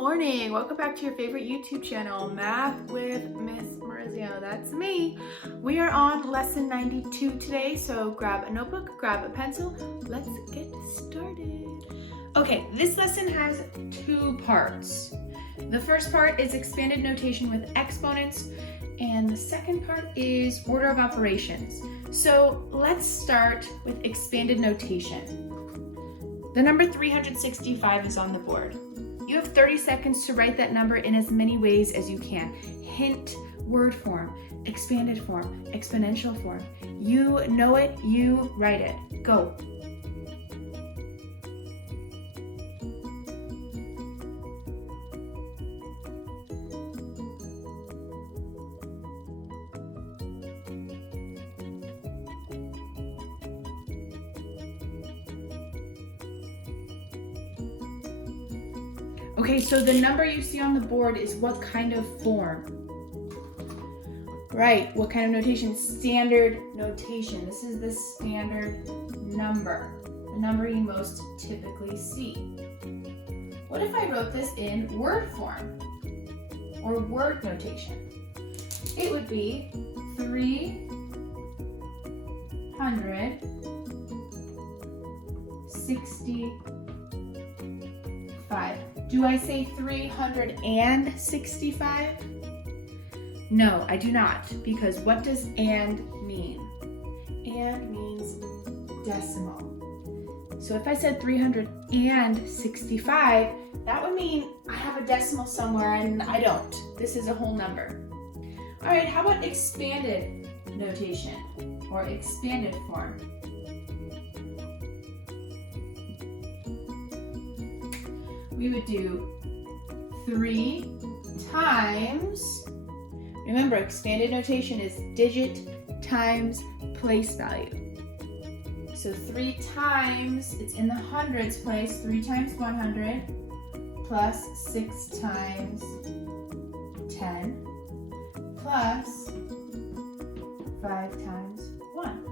morning. Welcome back to your favorite YouTube channel, Math with Miss Maurizio. That's me. We are on lesson 92 today, so grab a notebook, grab a pencil. Let's get started. Okay, this lesson has two parts. The first part is expanded notation with exponents, and the second part is order of operations. So let's start with expanded notation. The number 365 is on the board. You have 30 seconds to write that number in as many ways as you can. Hint, word form, expanded form, exponential form. You know it, you write it. Go. Okay, so the number you see on the board is what kind of form? Right, what kind of notation? Standard notation. This is the standard number, the number you most typically see. What if I wrote this in word form or word notation? It would be 365. Do I say 365? No, I do not, because what does and mean? And means decimal. So if I said 365, that would mean I have a decimal somewhere and I don't. This is a whole number. All right, how about expanded notation or expanded form? We would do 3 times, remember expanded notation is digit times place value. So 3 times, it's in the hundreds place, 3 times 100 plus 6 times 10 plus 5 times 1.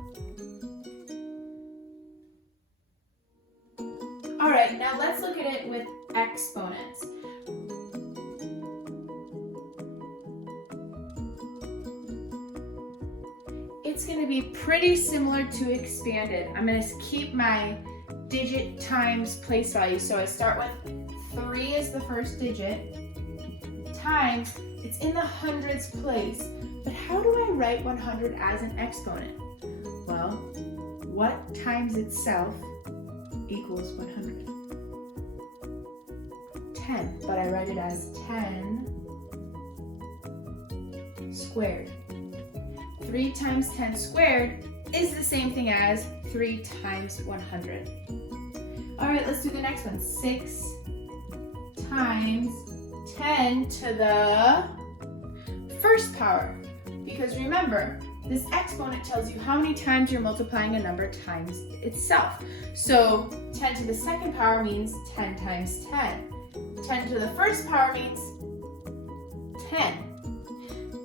All right, now let's look at it with exponents. It's going to be pretty similar to expanded. I'm going to keep my digit times place value. So I start with 3 as the first digit, times, it's in the hundreds place. But how do I write 100 as an exponent? Well, what times itself equals 100? 10, but I write it as 10 squared. 3 times 10 squared is the same thing as 3 times 100. All right, let's do the next one. 6 times 10 to the first power. Because remember, this exponent tells you how many times you're multiplying a number times itself. So 10 to the second power means 10 times 10. 10 to the first power means 10.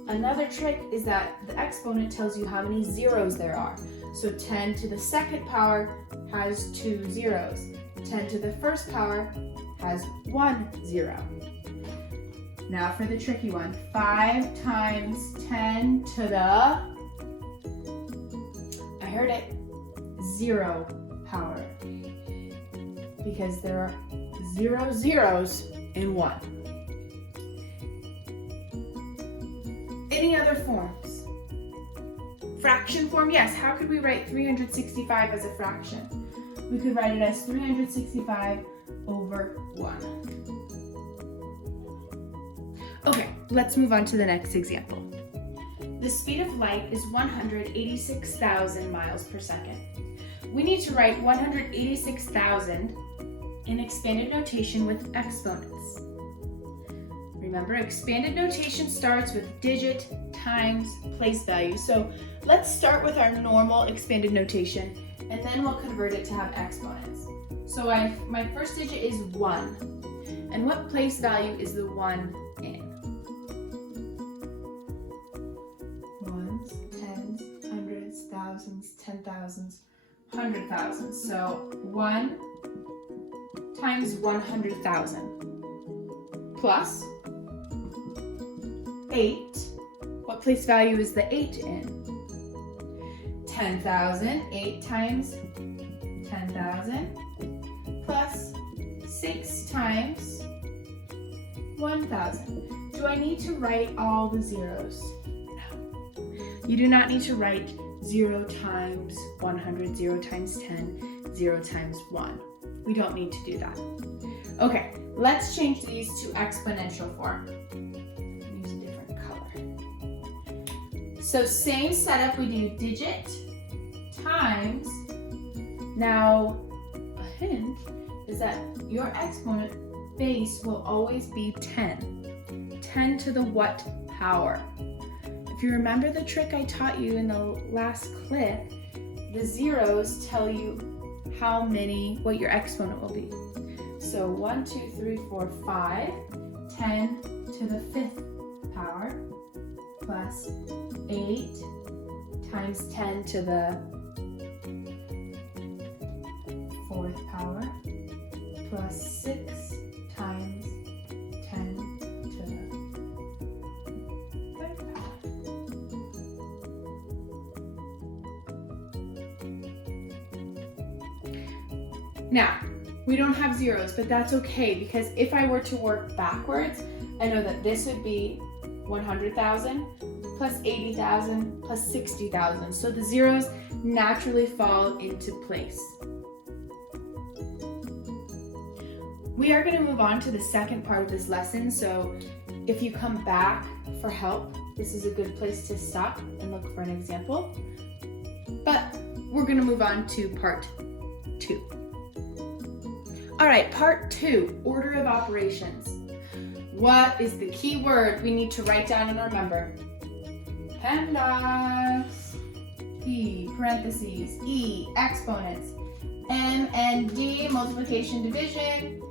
Another trick is that the exponent tells you how many zeros there are. So 10 to the second power has 2 zeros. 10 to the first power has 1 zero. Now for the tricky one. 5 times 10 to the, I heard it, 0 power. Because there are 0 zeros in 1. Any other forms? Fraction form, yes. How could we write 365 as a fraction? We could write it as 365 over 1. Okay, let's move on to the next example. The speed of light is 186,000 miles per second. We need to write 186,000 in expanded notation with exponents. Remember, expanded notation starts with digit times place value. So let's start with our normal expanded notation, and then we'll convert it to have exponents. So my first digit is 1. And what place value is the 1 in? Ones, tens, hundreds, thousands, 10,000s, 100,000. So 1 times 100,000 plus 8. What place value is the 8 in? 10,000. 8 times 10,000 plus 6 times 1,000. Do I need to write all the zeros? No. You do not need to write 0 times 100, 0 times 10, 0 times 1. We don't need to do that. Okay, let's change these to exponential form. Use a different color. So same setup, we do digit times. Now, a hint is that your exponent base will always be 10. 10 to the what power? If you remember the trick I taught you in the last clip, the zeros tell you what your exponent will be. So 1, 2, 3, 4, 5, 10 to the 5th power plus 8 times 10 to the 4th power plus 6 times 10 to the 3rd power. Now, we don't have zeros, but that's okay because if I were to work backwards, I know that this would be 100,000 plus 80,000 plus 60,000. So the zeros naturally fall into place. We are going to move on to the second part of this lesson. So if you come back for help, this is a good place to stop and look for an example. But we're going to move on to part 2. All right, part 2, order of operations. What is the key word we need to write down and remember? PEMDAS, P, parentheses, E, exponents, M and D, multiplication, division,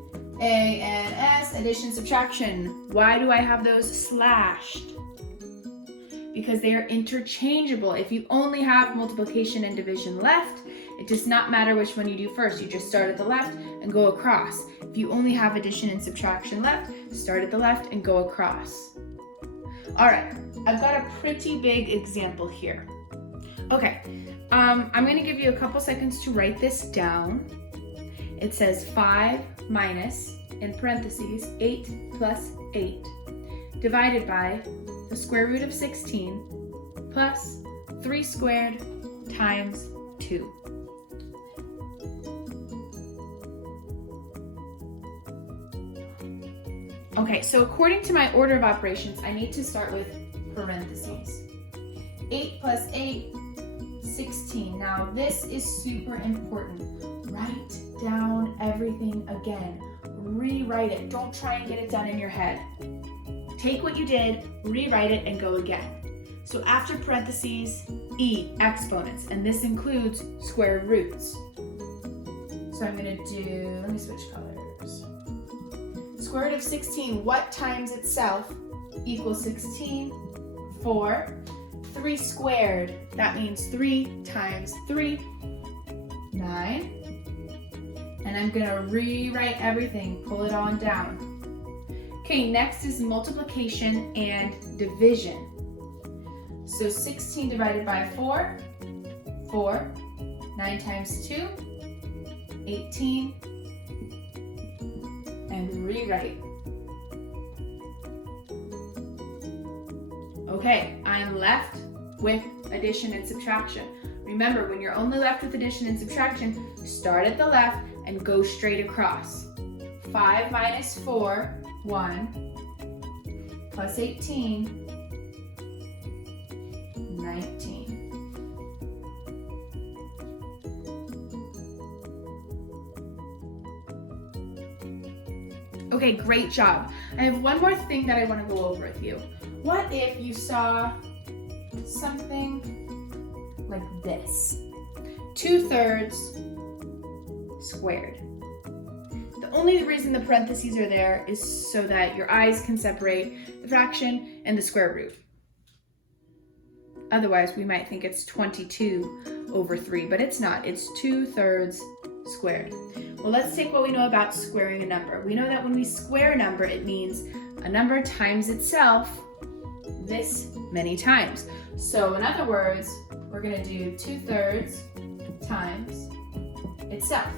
A and S, addition, subtraction. Why do I have those slashed? Because they are interchangeable. If you only have multiplication and division left, it does not matter which one you do first. You just start at the left and go across. If you only have addition and subtraction left, start at the left and go across. All right, I've got a pretty big example here. Okay, I'm gonna give you a couple seconds to write this down. It says 5 minus, in parentheses, 8 plus 8, divided by the square root of 16 plus 3 squared times 2. Okay, so according to my order of operations, I need to start with parentheses. 8 plus 8, 16. Now this is super important. Write down everything again. Rewrite it. Don't try and get it done in your head. Take what you did, rewrite it, and go again. So after parentheses, E, exponents, and this includes square roots. So I'm gonna do, let me switch colors. Square root of 16, what times itself equals 16? 4. 3 squared, that means 3 times 3, 9. And I'm gonna rewrite everything, pull it on down. Okay, next is multiplication and division. So 16 divided by 4, 4. 9 times 2, 18. And rewrite. Okay, I'm left with addition and subtraction. Remember, when you're only left with addition and subtraction, start at the left and go straight across. 5 minus 4, 1, plus 18, 19. Okay, great job. I have one more thing that I want to go over with you. What if you saw something like this? 2/3 squared. The only reason the parentheses are there is so that your eyes can separate the fraction and the square root. Otherwise, we might think it's 22/3, but it's not. It's 2/3 squared. Well, let's take what we know about squaring a number. We know that when we square a number, it means a number times itself this many times. So in other words, we're going to do 2/3 times itself.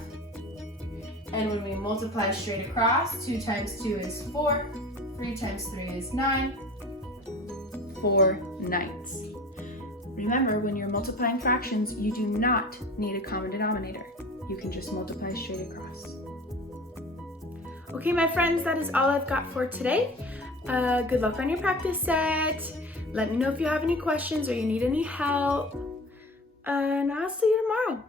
And when we multiply straight across, 2 times 2 is 4, 3 times 3 is 9, 4 ninths. Remember, when you're multiplying fractions, you do not need a common denominator. You can just multiply straight across. Okay, my friends, that is all I've got for today. Good luck on your practice set. Let me know if you have any questions or you need any help. And I'll see you tomorrow.